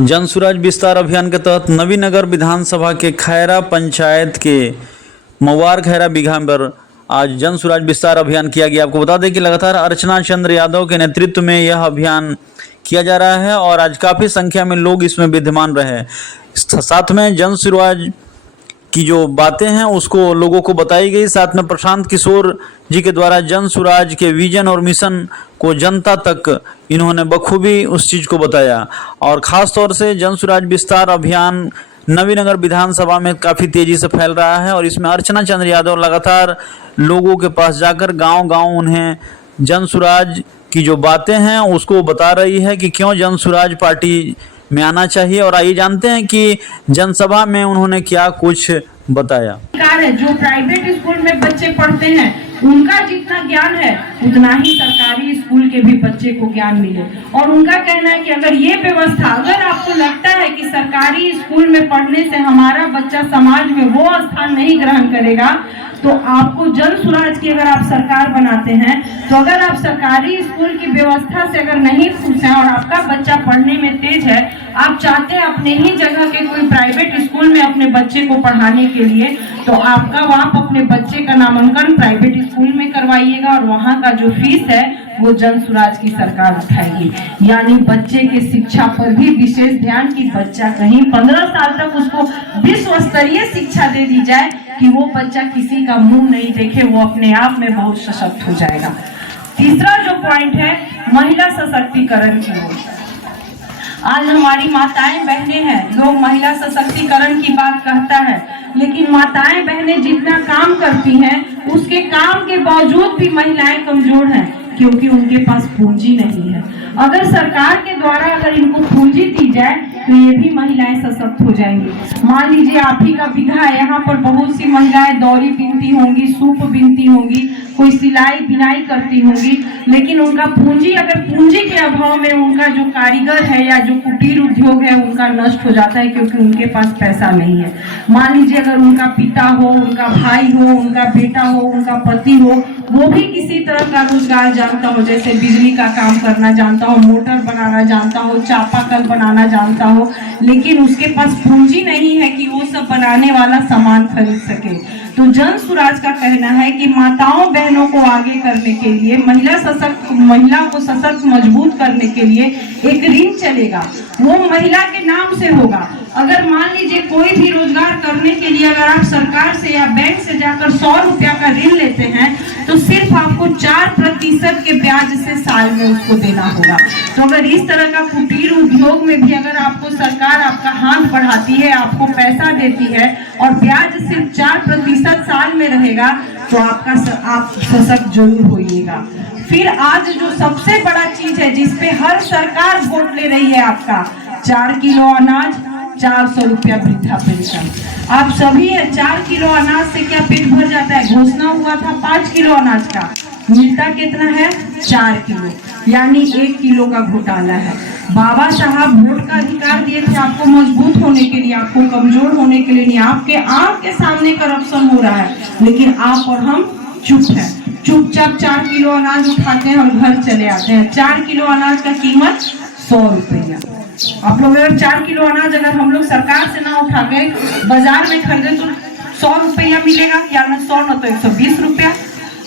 जन सुराज विस्तार अभियान के तहत नवीनगर विधानसभा के खैरा पंचायत के मवार खैरा बीघा पर आज जन सुराज विस्तार अभियान किया गया। आपको बता दें कि लगातार अर्चना चंद्र यादव के नेतृत्व में यह अभियान किया जा रहा है और आज काफ़ी संख्या में लोग इसमें विद्यमान रहे। साथ में जन सुराज की जो बातें हैं उसको लोगों को बताई गई। साथ में प्रशांत किशोर जी के द्वारा जन सुराज के विजन और मिशन को जनता तक इन्होंने बखूबी उस चीज़ को बताया और ख़ास तौर से जन सुराज विस्तार अभियान नवीनगर विधानसभा में काफ़ी तेज़ी से फैल रहा है और इसमें अर्चना चंद्र यादव लगातार लोगों के पास जाकर गांव-गांव उन्हें जन सुराज की जो बातें हैं उसको बता रही है कि क्यों जन सुराज पार्टी में आना चाहिए। और आइए जानते हैं कि जनसभा में उन्होंने क्या कुछ बताया। जो प्राइवेट स्कूल में बच्चे पढ़ते हैं उनका जितना ज्ञान है उतना ही सरकारी स्कूल के भी बच्चे को ज्ञान मिले। और उनका कहना है कि अगर ये व्यवस्था, अगर आपको लगता है कि सरकारी स्कूल में पढ़ने से हमारा बच्चा समाज में वो स्थान नहीं ग्रहण करेगा, तो आपको जन सुराज की अगर आप सरकार बनाते हैं तो अगर आप सरकारी स्कूल की व्यवस्था से अगर नहीं खुश हैं और आपका बच्चा पढ़ने में तेज है, आप चाहते हैं अपने ही जगह के कोई प्राइवेट स्कूल में अपने बच्चे को पढ़ाने के लिए, तो आपका आप अपने बच्चे का नामांकन प्राइवेट स्कूल में करवाइएगा और वहाँ का जो फीस है वो जन सुराज की सरकार उठाएगी। यानी बच्चे के शिक्षा पर भी विशेष ध्यान कि बच्चा कहीं 15 साल तक उसको विश्व स्तरीय शिक्षा दे दी जाए कि वो बच्चा किसी का मुंह नहीं देखे, वो अपने आप में बहुत सशक्त हो जाएगा। तीसरा जो पॉइंट है महिला सशक्तिकरण की ओर। आज हमारी माताएं बहनें हैं, लोग महिला सशक्तिकरण की बात कहता है, लेकिन माताएं बहनें जितना काम करती हैं उसके काम के बावजूद भी महिलाएं कमजोर हैं क्योंकि उनके पास पूंजी नहीं है। अगर सरकार के द्वारा अगर इनको पूंजी दी जाए तो ये भी महिलाएं सशक्त हो जाएंगी। मान लीजिए आप ही का बीघा है, यहाँ पर बहुत सी महिलाएं दौरी बिनती होंगी, सूप बिनती होंगी, कोई सिलाई बिनाई करती होंगी, लेकिन उनका पूंजी, अगर पूंजी के अभाव में उनका जो कारीगर है या जो कुटीर उद्योग है उनका नष्ट हो जाता है क्योंकि उनके पास पैसा नहीं है। मान लीजिए अगर उनका पिता हो, उनका भाई हो, उनका बेटा हो, उनका पति हो, वो भी किसी तरह का रोजगार जानता हो, जैसे बिजली का काम करना जानता हो, मोटर बनाना जानता हो, चापाकल बनाना जानता हो, लेकिन उसके पास पूंजी नहीं है कि वो सब बनाने वाला सामान खरीद सके। तो जन सुराज का कहना है कि माताओं बहनों को आगे करने के लिए, महिला को सशक्त मजबूत करने के लिए एक ऋण चलेगा, वो महिला के नाम से होगा। अगर मान लीजिए कोई भी रोजगार करने के लिए अगर आप सरकार से या बैंक से जाकर 100 रुपया का ऋण लेते हैं तो सिर्फ आपको 4% के ब्याज से साल में उसको देना होगा। तो अगर इस तरह का कुटीर उद्योग में भी अगर आपको सरकार आपका हाथ बढ़ाती है, आपको पैसा देती है और ब्याज सिर्फ 4% साल में रहेगा तो आप सशक्त जरूर होइएगा। फिर आज जो सबसे बड़ा चीज है जिसपे हर सरकार वोट ले रही है आपका, 4 किलो अनाज, 400 रुपया वृद्धा पेंशन। आप सभी है 4 किलो अनाज से क्या पेट भर जाता है? घोषणा हुआ था 5 किलो अनाज का, मिलता कितना है? 4 किलो, यानी 1 किलो का घोटाला है। बाबा साहब वोट का अधिकार दिए थे आपको मजबूत होने के लिए, आपको कमजोर होने के लिए नहीं। आपके आंख के सामने करप्शन हो रहा है लेकिन आप और हम चुप है, चुपचाप 4 किलो अनाज उठाते हैं और घर चले आते हैं। 4 किलो अनाज का कीमत 100 रुपया। आप लोग अगर 4 किलो अनाज अगर हम लोग सरकार से ना उठा के बाजार में खरीदे तो 100 रुपया मिलेगा, या ना 100 न तो 120 रुपया।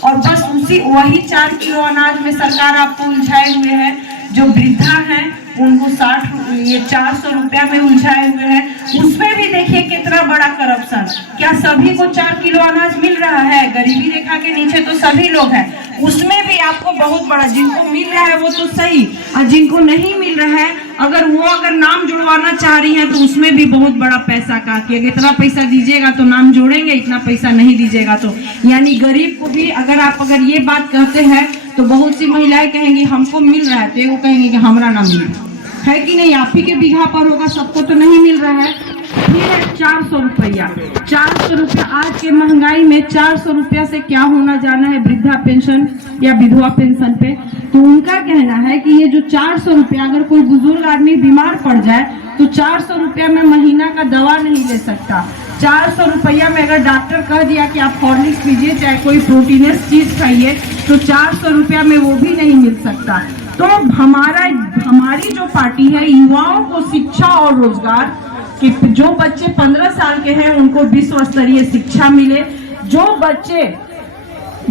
और बस वही 4 किलो अनाज में सरकार आपको उलझाए हुए है। जो वृद्धा हैं उनको 400 रुपया में उलझाए हुए हैं। उसमें भी देखिए कितना बड़ा करप्शन। क्या सभी को 4 किलो अनाज मिल रहा है? गरीबी रेखा के नीचे तो सभी लोग हैं, उसमें भी आपको बहुत बड़ा, जिनको मिल रहा है वो तो सही, और जिनको नहीं मिल रहा है अगर नाम जुड़वाना चाह रही हैं तो उसमें भी बहुत बड़ा पैसा काटी है। इतना पैसा दीजिएगा तो नाम जोड़ेंगे, इतना पैसा नहीं दीजिएगा तो, यानी गरीब को भी अगर ये बात कहते हैं तो बहुत सी महिलाएं कहेंगी हमको मिल रहा है, तो वो कहेंगे कि हमरा ना मिल रहा है कि नहीं, आप ही के बीघा पर होगा, सबको तो नहीं मिल रहा है। फिर 400 रुपया, 400 रुपया आज के महंगाई में 400 रुपया से क्या होना जाना है वृद्धा पेंशन या विधवा पेंशन पे। तो उनका कहना है कि ये जो 400 रुपया, अगर कोई बुजुर्ग आदमी बीमार पड़ जाए तो 400 रुपया में महीना का दवा नहीं ले सकता। 400 रुपया में अगर डॉक्टर कह दिया कि आप हॉर्लिक्स पीजिए, चाहे कोई प्रोटीनस चीज खाइए, तो 400 रुपया में वो भी नहीं मिल सकता। तो हमारी जो पार्टी है युवाओं को शिक्षा और रोजगार कि जो बच्चे 15 साल के हैं उनको विश्व स्तरीय शिक्षा मिले, जो बच्चे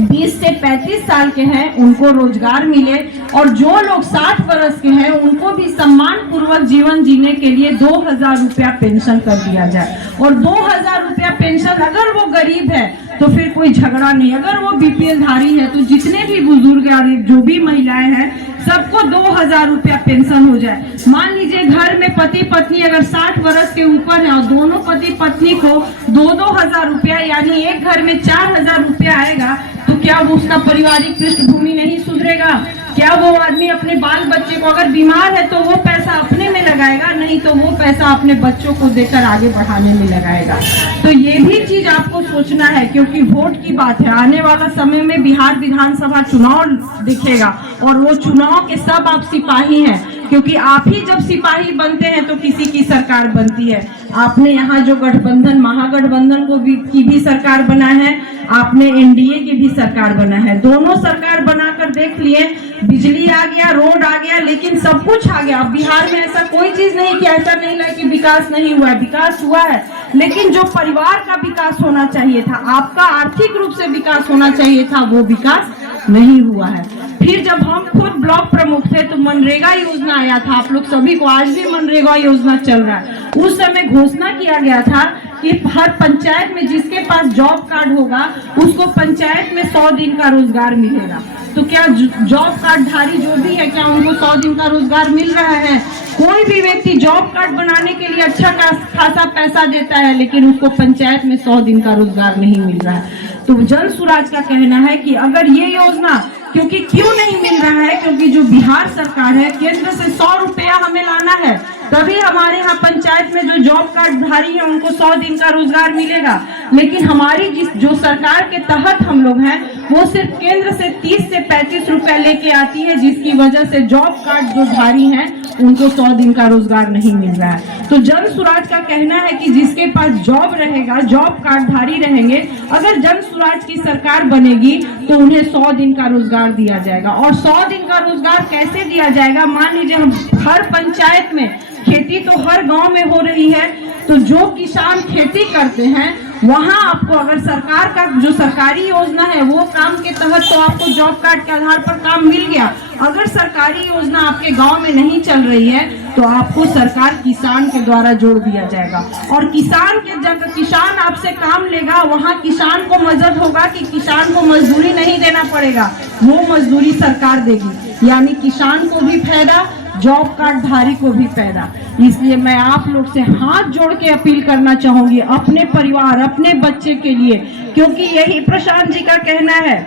20 से 35 साल के हैं उनको रोजगार मिले, और जो लोग 60 वर्ष के हैं उनको भी सम्मान पूर्वक जीवन जीने के लिए 2000 रुपया पेंशन कर दिया जाए। और 2000 रुपया पेंशन अगर वो गरीब है तो फिर कोई झगड़ा नहीं, अगर वो बीपीएल धारी है तो जितने भी बुजुर्ग और जो भी महिलाएं हैं सबको 2000 रुपया पेंशन हो जाए। मान लीजिए घर में पति पत्नी अगर 60 वर्ष के ऊपर है और दोनों पति पत्नी को 2-2000 रुपया यानी एक घर में 4000 रुपया आएगा, तो क्या वो उसका पारिवारिक पृष्ठभूमि नहीं सुधरेगा? क्या वो आदमी अपने बाल बच्चे को अगर बीमार है तो वो पैसा अपने में लगाएगा, नहीं तो वो पैसा अपने बच्चों को देकर आगे बढ़ाने में लगाएगा। तो ये भी चीज आपको सोचना है, क्योंकि वोट की बात है। आने वाला समय में बिहार विधानसभा चुनाव दिखेगा और वो चुनाव के सब आप सिपाही हैं, क्योंकि आप ही जब सिपाही बनते हैं तो किसी की सरकार बनती है। आपने यहाँ जो गठबंधन महागठबंधन की भी सरकार बना है, आपने एनडीए की भी सरकार बना है, दोनों सरकार बनाकर देख लिए, बिजली आ गया, रोड आ गया, लेकिन सब कुछ आ गया। अब बिहार में ऐसा कोई चीज नहीं कि ऐसा नहीं लगा कि विकास नहीं हुआ है, विकास हुआ है, लेकिन जो परिवार का विकास होना चाहिए था, आपका आर्थिक रूप से विकास होना चाहिए था, वो विकास नहीं हुआ है। फिर जब हम खुद ब्लॉक प्रमुख थे तो मनरेगा योजना आया था, आप लोग सभी को आज भी मनरेगा योजना चल रहा है। उस समय घोषणा किया गया था कि हर पंचायत में जिसके पास जॉब कार्ड होगा उसको पंचायत में 100 दिन का रोजगार मिलेगा। तो क्या जॉब कार्ड धारी जो भी है, क्या उनको 100 दिन का रोजगार मिल रहा है? कोई भी व्यक्ति जॉब कार्ड बनाने के लिए अच्छा खासा पैसा देता है, लेकिन उसको पंचायत में 100 दिन का रोजगार नहीं मिल रहा है। तो जन स्वराज का कहना है कि अगर ये योजना, क्योंकि क्यों नहीं मिल रहा है, क्योंकि जो बिहार सरकार है केंद्र से 100 रुपया हमें लाना है, तभी हमारे यहाँ पंचायत में जो जॉब कार्ड धारी है उनको 100 दिन का रोजगार मिलेगा। लेकिन हमारी जो सरकार के तहत हम लोग हैं वो सिर्फ केंद्र से 30 से 35 रुपया लेके आती है, जिसकी वजह से जॉब कार्ड जो धारी हैं उनको 100 दिन का रोजगार नहीं मिल रहा है। तो जन स्वराज का कहना है कि जिसके पास जॉब रहेगा, जॉब कार्ड धारी रहेंगे, अगर जन स्वराज की सरकार बनेगी तो उन्हें 100 दिन का रोजगार दिया जाएगा। और 100 दिन का रोजगार कैसे दिया जाएगा? मान लीजिए हम हर पंचायत में, खेती तो हर गांव में हो रही है, तो जो किसान खेती करते हैं वहां आपको अगर सरकार का जो सरकारी योजना है वो काम के तहत तो आपको जॉब कार्ड के आधार पर काम मिल गया। अगर सरकारी योजना आपके गांव में नहीं चल रही है तो आपको सरकार किसान के द्वारा जोड़ दिया जाएगा, और किसान के जगह किसान आपसे काम लेगा, वहां किसान को मदद होगा कि किसान को मजदूरी नहीं देना पड़ेगा, वो मजदूरी सरकार देगी। यानी किसान को भी फायदा, जॉब कार्ड धारी को भी फायदा। इसलिए मैं आप लोग से हाथ जोड़ के अपील करना चाहूंगी अपने परिवार, अपने बच्चे के लिए, क्योंकि यही प्रशांत जी का कहना है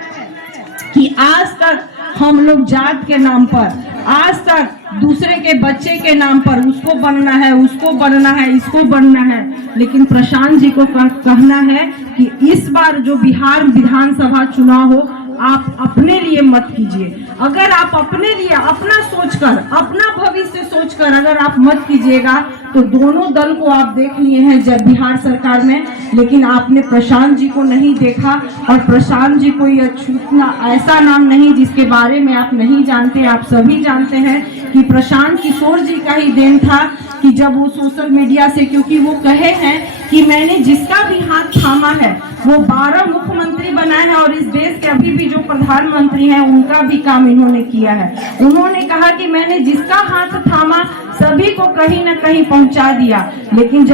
कि आज तक हम लोग जात के नाम पर, आज तक दूसरे के बच्चे के नाम पर उसको बनना है, उसको बनना है, इसको बनना है, लेकिन प्रशांत जी को कहना है कि इस बार जो बिहार विधानसभा चुनाव हो आप अपने लिए मत कीजिए। अगर आप अपने लिए अपना सोचकर, अपना भविष्य सोचकर अगर आप मत कीजिएगा तो दोनों दल को आप देख लिए हैं जब बिहार सरकार में, लेकिन आपने प्रशांत जी को नहीं देखा। और प्रशांत जी कोई अछूतना ऐसा नाम नहीं जिसके बारे में आप नहीं जानते। आप सभी जानते हैं कि प्रशांत किशोर जी का ही देन था कि जब वो सोशल मीडिया से, क्योंकि वो कहे हैं कि मैंने जिसका भी हाथ थामा है वो 12 मुख्यमंत्री बनाए हैं और इस देश के अभी भी जो प्रधानमंत्री हैं उनका भी काम इन्होंने किया है। उन्होंने कहा कि मैंने जिसका हाथ थामा सभी को कहीं न कहीं पहुंचा दिया, लेकिन